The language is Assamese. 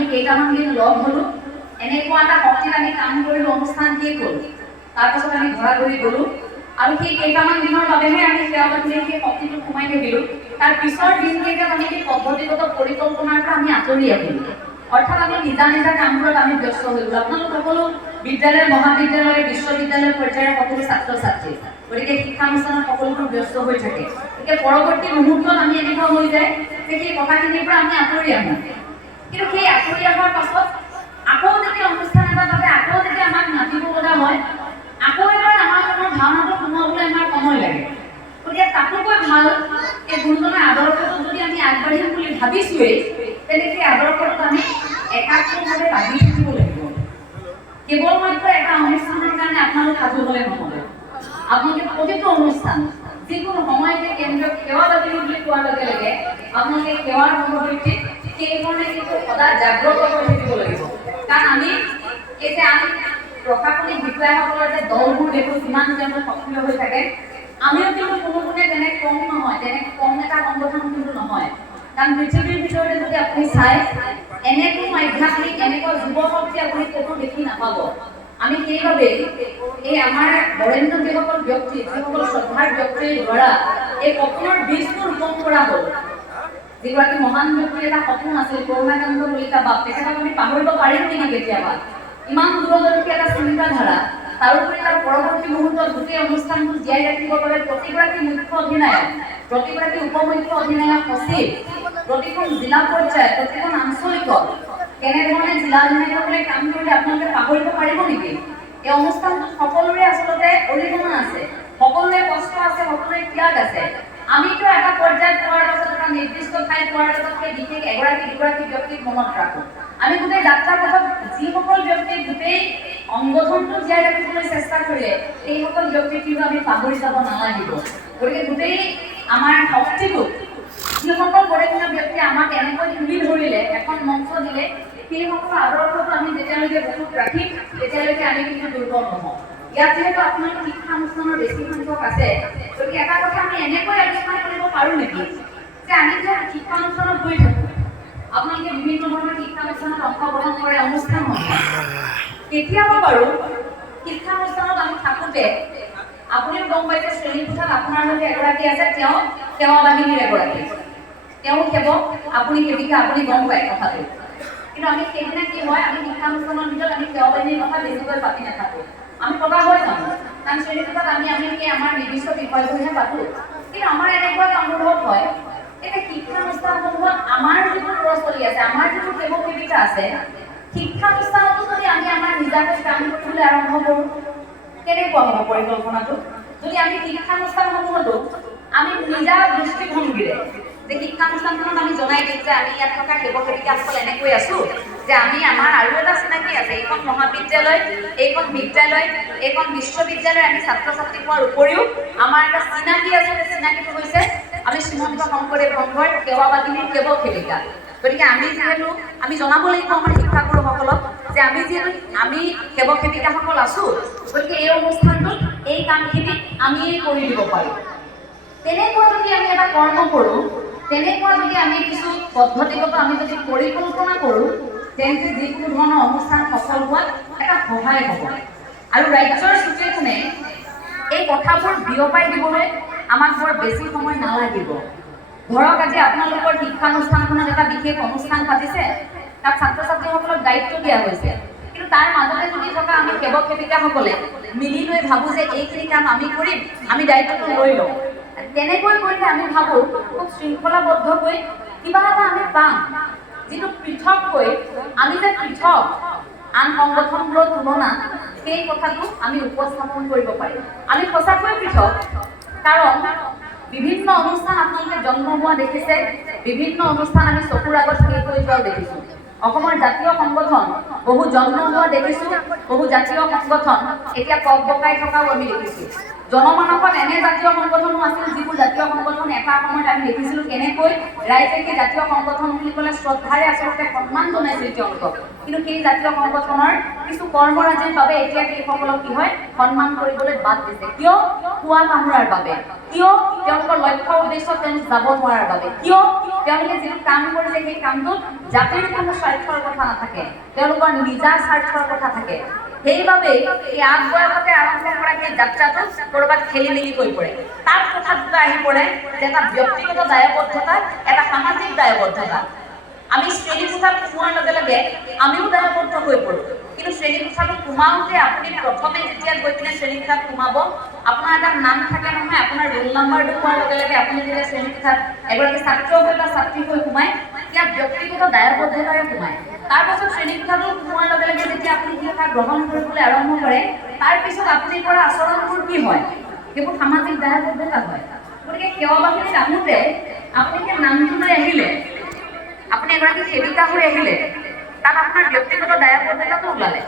আমি কেইটামান দিন লগ হলো, এনেকুৱা এটা শক্তিত আমি কাম কৰিলো, অনুষ্ঠান শেষ হ'ল। তাৰপাছত আমি ঘৰা ঘৰি গ'লো আৰু সেই কেইটামান দিনৰ বাবেহে আমি সেৱা পাতিলে সেই শক্তিটো সোমাই থাকিলো। তাৰ পিছৰ দিনকেইটাত আমি সেই পদ্ধতিগত পৰিকল্পনাৰ পৰা আমি আঁতৰি আহিলো। অৰ্থাৎ আমি নিজা নিজা কামবোৰত আমি ব্যস্ত হৈ গ'লো। আপোনালোক সকলো বিদ্যালয়, মহাবিদ্যালয়, বিশ্ববিদ্যালয় পৰ্যায়ৰ সকলো ছাত্ৰ ছাত্ৰী, গতিকে শিক্ষানুষ্ঠানত সকলোবোৰ ব্যস্ত হৈ থাকে। গতিকে পৰৱৰ্তী মুহূৰ্তত আমি এনেকুৱা হৈ যায় যে সেই কথাখিনিৰ পৰা আমি আঁতৰি আহোঁ। কিন্তু সেই আঁতৰি অহাৰ পাছত আকৌ যেতিয়া অনুষ্ঠান এটা পাতে, আকৌ যেতিয়া আমাক মাতিব লগা হয়, আকৌ এবাৰ আমাৰ মনৰ ভাৱনাটো সোমাবলৈ আমাৰ সময় লাগে। গতিকে তাতোকৈ ভাল এই গুৰুজনাৰ আদৰ্শটো যদি আমি আগবাঢ়িম বুলি ভাবিছোৱেই, তেন্তে সেই আদৰ্শটোত আমি একাগ্ৰভাৱে লাগি থাকিব লাগিব। কেৱল মাত্ৰ এটা অনুষ্ঠানৰ কাৰণে আপোনালোক সাজু হ'লে নহ'ব। আপোনালোকে প্ৰতিটো অনুষ্ঠান, যিকোনো সময়তে কেন্দ্ৰীয় সেৱা বাতিল বুলি কোৱাৰ লগে লগে আপোনালোকে সেৱাৰ মনোবৃত্তিত সেইধৰণে কিন্তু সদায় জাগ্ৰত হৈ থাকিব লাগিব। কাৰণ আমি এই যে আমি প্ৰশাসনিক বিষয়াসকলৰ যে দলবোৰ দেখোঁ, যিমান তেওঁলোক সক্ৰিয় হৈ থাকে, আমিও কিন্তু কোনো গুণে তেনে কম নহয়, তেনে কম এটা সংগঠন কিন্তু নহয়। কাৰণ পৃথিৱীৰ ভিতৰতে যদি আপুনি চাই, এনেকুৱা আধ্যাত্মিক, এনেকুৱা যুৱ শক্তি আপুনি ক'তো দেখি নাপাব। আমি সেইবাবে এই আমাৰ বৰেণ্য যিসকল ব্যক্তি, যিসকল শ্ৰদ্ধাৰ ব্যক্তিৰ দ্বাৰা এই সপোনৰ বীজটো ৰোপণ কৰা হ'ল। যিগৰাকী মহান ব্যক্তিৰ এটা সপোন আছিল, কৰুণাকান্ত কলিতা বাপ, তেখেতক আমি পাহৰিব পাৰিম নেকি কেতিয়াবা? ইমান দূৰদৰ্শী এটা চিন্তাধাৰা, তাৰোপৰি তাৰ পৰৱৰ্তী মুহূৰ্তত গোটেই অনুষ্ঠানটো জীয়াই ৰাখিবৰ বাবে প্ৰতিগৰাকী মুখ্য অধিনায়ক, প্ৰতিগৰাকী উপমুখ্য অধিনায়ক সচিব, প্ৰতিখন জিলা পৰ্যায়ত, প্ৰতিখন আঞ্চলিকত কেনেধৰণে জিলা অধিনায়কসকলে কাম কৰিলে আপোনালোকে পাহৰিব পাৰিব নেকি? এই অনুষ্ঠানটোত সকলোৰে আচলতে অৰিহণা আছে, সকলোৰে কষ্ট আছে, সকলোৰে ত্যাগ আছে। আমিতো এটা পৰ্যায়ত পোৱাৰ পাছত, এটা নিৰ্দিষ্ট ঠাইত পোৱাৰ পাছত সেই বিশেষ এগৰাকী দুগৰাকী ব্যক্তিক মনত ৰাখোঁ। আমি গোটেই যাত্ৰা পথত যিসকল ব্যক্তিক গোটেই সংগঠনটো জীয়াই ৰাখিবলৈ চেষ্টা কৰিলে, সেইসকল ব্যক্তিক কিন্তু আমি পাহৰি যাব নালাগিব। গতিকে গোটেই আমাৰ শক্তিটো যিসকল বৰেণ্য ব্যক্তিয়ে আমাক এনেকৈ তুলি ধৰিলে, এখন মঞ্চ দিলে, সেইসকলৰ আদৰ্শটো আমি যেতিয়ালৈকে বুকুত ৰাখিম, তেতিয়ালৈকে আমি কিন্তু দুৰ্বল নহওঁ। ইয়াত যিহেতু আপোনালোকৰ শিক্ষানুষ্ঠানৰ বেছি সংখ্যক আছে, গতিকে এটা কথা আমি এনেকৈ আলোচনা কৰিব পাৰোঁ নেকি যে আমি যে শিক্ষানুষ্ঠানত গৈ থাকোঁ, আপোনালোকে বিভিন্ন ধৰণৰ শিক্ষানুষ্ঠানত অংশগ্ৰহণ কৰে, অনুষ্ঠান হয়, কেতিয়াবা বাৰু শিক্ষানুষ্ঠানত আমি থাকোঁতে আপুনিও গম পাইছে, শ্ৰেণীকোঠাত আপোনাৰ সৈতে এগৰাকী আছে, তেওঁ সেৱা বাহিনীৰ এগৰাকী, তেওঁ সেৱক, আপুনি সেৱিকা, আপুনি গম পায় কথাটো। কিন্তু আমি সেইদিনা কি হয়, আমি শিক্ষানুষ্ঠানৰ ভিতৰত আমি সেৱা বাহিনীৰ কথা বেছিকৈ পাতি নাথাকোঁ, আমি পতা হৈ যাওঁ। কাৰণ শ্ৰেণীকোঠাত আমি আমাৰ নিৰ্দিষ্ট বিষয়বোৰহে পাতোঁ। কিন্তু আমাৰ এনেকুৱা এটা অনুভৱ হয়, এতিয়া শিক্ষানুষ্ঠানসমূহত আমাৰ যিবোৰ ল'ৰা ছোৱালী আছে, আমাৰ যিবোৰ সেৱক সেৱিকা আছে, শিক্ষানুষ্ঠানতো যদি আমি আমাৰ নিজাকৈ কাম কৰিবলৈ আৰম্ভ কৰোঁ, কেনেকুৱা হ'ব পৰিকল্পনাটো? যদি আমি শিক্ষানুষ্ঠানসমূহতো আমি নিজা দৃষ্টিভংগীৰে যে শিক্ষানুষ্ঠানখনত আমি জনাই দিওঁ যে আমি ইয়াত থকা সেৱক সেৱিকাসকল এনেকৈ আছোঁ, যে আমি আমাৰ আৰু এটা চিনাকি আছে, এইখন মহাবিদ্যালয়, এইখন বিদ্যালয়, এইখন বিশ্ববিদ্যালয়ৰ আমি ছাত্ৰ ছাত্ৰী হোৱাৰ উপৰিও আমাৰ এটা চিনাকি আছে, যে চিনাকিটো হৈছে আমি শ্ৰীমন্ত শংকৰদেৱ সংঘৰ সেৱা বাহিনীৰ সেৱক সেৱিকা। গতিকে আমি জনাব লাগিব আমাৰ শিক্ষাগুৰুসকলক যে আমি সেৱক সেৱিকাসকল আছোঁ, গতিকে এই অনুষ্ঠানটোত এই কামখিনি আমিয়েই কৰি দিব পাৰোঁ। তেনেকুৱা যদি আমি এটা কৰ্ম কৰোঁ, তেনেকুৱা যদি আমি কিছু পদ্ধতিগত আমি যদি পৰিকল্পনা কৰোঁ, তেন্তে যিকোনো ধৰণৰ অনুষ্ঠান সফল হোৱাত এটা সহায় হ'ব। আৰু ৰাজ্যৰ চুকে কোণে এই কথাবোৰ বিয়পাই দিবলৈ আমাক বৰ বেছি সময় নালাগিব। ধৰক আজি আপোনালোকৰ শিক্ষানুষ্ঠানখনত এটা বিশেষ অনুষ্ঠান পাতিছে, তাত ছাত্ৰ ছাত্ৰীসকলক দায়িত্ব দিয়া হৈছে, কিন্তু তাৰ মাজতে যদি থকা আমি সেৱক সেৱিকাসকলে মিলি লৈ ভাবোঁ যে এইখিনি কাম আমি কৰিম, আমি দায়িত্বটো লৈ লওঁ, তেনেকৈ কৰিলে আমি ভাবোঁ খুব শৃংখলাবদ্ধকৈ কিবা এটা আমি পাম, যিটো পৃথককৈ আমি যে পৃথক আন সংগঠনবোৰৰ তুলনাত, সেই কথাটো আমি উপস্থাপন কৰিব পাৰিম। আমি সঁচাকৈ পৃথক, কাৰণ বিভিন্ন অনুষ্ঠান আপোনালোকে জন্ম হোৱা দেখিছে, বিভিন্ন অনুষ্ঠান আমি চকুৰ আগত শেষ হৈ যোৱাও দেখিছোঁ। অসমৰ জাতীয় সংগঠন বহু জন্ম হোৱা দেখিছোঁ, বহু জাতীয় সংগঠন এতিয়া কক বকাই থকাও আমি দেখিছোঁ। জনমানসত এনে জাতীয় সংগঠনো আছিল, যিবোৰ জাতীয় সংগঠন এটা সময়ত আমি দেখিছিলোঁ কেনেকৈ ৰাইজে সেই জাতীয় সংগঠন বুলি ক'লে শ্ৰদ্ধাৰে আচলতে সন্মান জনাইছিল তেওঁলোকক। কিন্তু সেই জাতীয় সংগঠনৰ কিছু কৰ্মৰাজিৰ বাবে এতিয়া সেইসকলক কি হয়, সন্মান কৰিবলৈ বাদ দিছে। কিয়? খোৱা কামোৰাৰ বাবে। কিয় তেওঁলোকৰ লক্ষ্য উদ্দেশ্যত তেওঁলোক যাব নোৱাৰাৰ বাবে কিয় তেওঁলোকে যিটো কাম কৰিছে সেই কামটোত জাতিৰ কোনো স্বাৰ্থৰ কথা নাথাকে তেওঁলোকৰ নিজা স্বাৰ্থৰ কথা থাকে সেইবাবে এই আগ বয়সতে আৰম্ভ কৰা সেই যাত্ৰাটো ক'ৰবাত খেলি মেলি হৈ পৰে তাৰ কথা দুটা আহি পৰে যে এটা ব্যক্তিগত দায়বদ্ধতা এটা সামাজিক দায়বদ্ধতা আমি শ্ৰেণীকোঠাত সোমোৱাৰ লগে লগে আমিও দায়বদ্ধ হৈ পৰোঁ কিন্তু শ্ৰেণীকোঠাটো সোমাওঁতে আপুনি প্ৰথমে যেতিয়া গৈ পিনে শ্ৰেণীকোঠাত সোমাব আপোনাৰ এটা নাম থাকে নহয় আপোনাৰ ৰোল নাম্বাৰটো পোৱাৰ লগে লগে আপুনি যেতিয়া শ্ৰেণীকোঠাত এগৰাকী ছাত্ৰ হৈ বা ছাত্ৰী হৈ সোমায় তেতিয়া ব্যক্তিগত দায়বদ্ধতাৰে সোমায় তাৰপাছত শ্ৰেণীকোঠাটো সোমোৱাৰ লগে লগে যেতিয়া আপুনি শিক্ষা গ্ৰহণ কৰিবলৈ আৰম্ভ কৰে তাৰপিছত আপুনি কৰা আচৰণবোৰ কি হয় সেইবোৰ সামাজিক দায়বদ্ধতা হয় গতিকে সেৱাবাহিনীত আহোঁতে আপুনি সেই নামটো লৈ আহিলে আপুনি এগৰাকী সেৱিকা হৈ আহিলে তাত আপোনাৰ ব্যক্তিগত দায়বদ্ধতাটো ওলালে